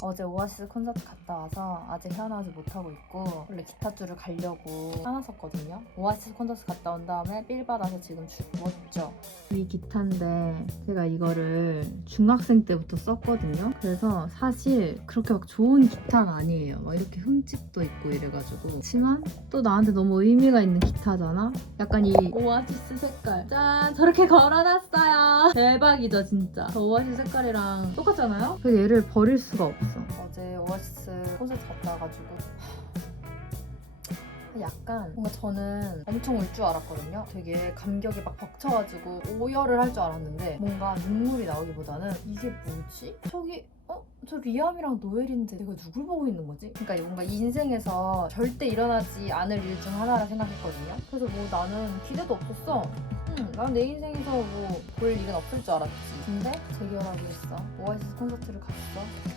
어제 오아시스 콘서트 갔다 와서 아직 헤어나오지 못하고 있고 원래 기타 줄을 가려고 사놨었거든요. 오아시스 콘서트 갔다 온 다음에 삘 받아서 지금 죽었죠. 이 기타인데 제가 이거를 중학생 때부터 썼거든요. 그래서 사실 그렇게 막 좋은 기타가 아니에요. 막 이렇게 흠집도 있고 이래가지고 그렇지만 또 나한테 너무 의미가 있는 기타잖아. 약간 이 오아시스 색깔 짠 저렇게 걸어놨어요. 대박이죠 진짜. 저 오아시스 색깔이랑 똑같잖아요. 그래서 얘를 버릴 수가 없어. 어제 오아시스 콘서트 갔다 와가지고 약간 뭔가 저는 엄청 울 줄 알았거든요. 되게 감격이 막 벅차가지고 오열을 할 줄 알았는데 뭔가 눈물이 나오기보다는 이게 뭐지? 저기 어? 저 리암이랑 노엘인데 내가 누굴 보고 있는 거지? 그러니까 뭔가 인생에서 절대 일어나지 않을 일 중 하나라 생각했거든요. 그래서 뭐 나는 기대도 없었어. 응, 난내 인생에서 뭐 볼 일은 없을 줄 알았지. 근데 재결합이 했어. 오아시스 콘서트를 갔어.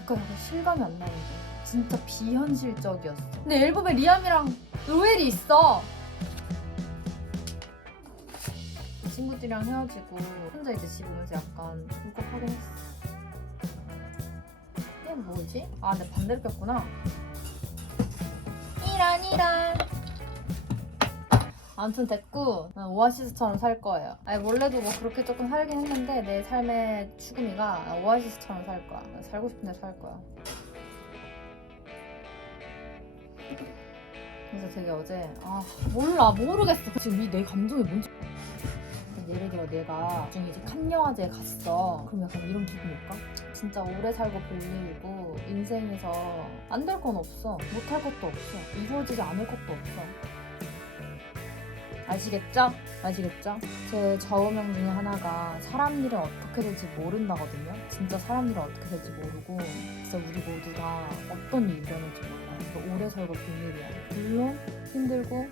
그러니까 약간 실감이 안 나는 게 진짜 비현실적이었어. 근데 앨범에 리암이랑 노엘이 있어. 친구들이랑 헤어지고 혼자 이제 집 오면서 약간 울컥하긴 했어. 이게 뭐지? 아, 근데 반대로 꼈구나. 이란 이란. 아무튼 됐고 난 오아시스처럼 살 거예요. 아니 원래도 뭐 그렇게 조금 살긴 했는데 내 삶의 추구미가 오아시스처럼 살 거야. 난 살고 싶은 데살 거야. 그래서 되게 어제 아 몰라 모르겠어 지금 이 내 감정이 뭔지 예를 들어 내가 나중에 이제 칸 영화제에 갔어 그럼 약간 이런 기분일까? 진짜 오래 살고 볼 일이고 인생에서 안 될 건 없어 못 할 것도 없어 이루어지지 않을 것도 없어 아시겠죠? 아시겠죠? 제 좌우명 중에 하나가 사람 일은 어떻게 될지 모른다거든요. 진짜 사람 일은 어떻게 될지 모르고 진짜 우리 모두 다 어떤 일이 일어날지 몰라요. 오래 살고 비밀이야. 물론 힘들고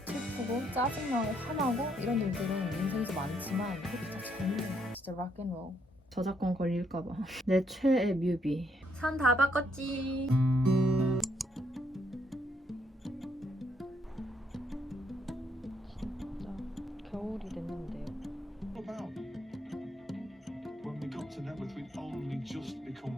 슬프고 짜증나고 화나고 이런 일들은 인생에서 많지만 그것도 다 재밌는 진짜 락앤롤. 저작권 걸릴까봐. 내 최애 뮤비. 산 다 바꿨지. 진짜 겨울이 됐는데요. about? When we got to Networth, we'd only just become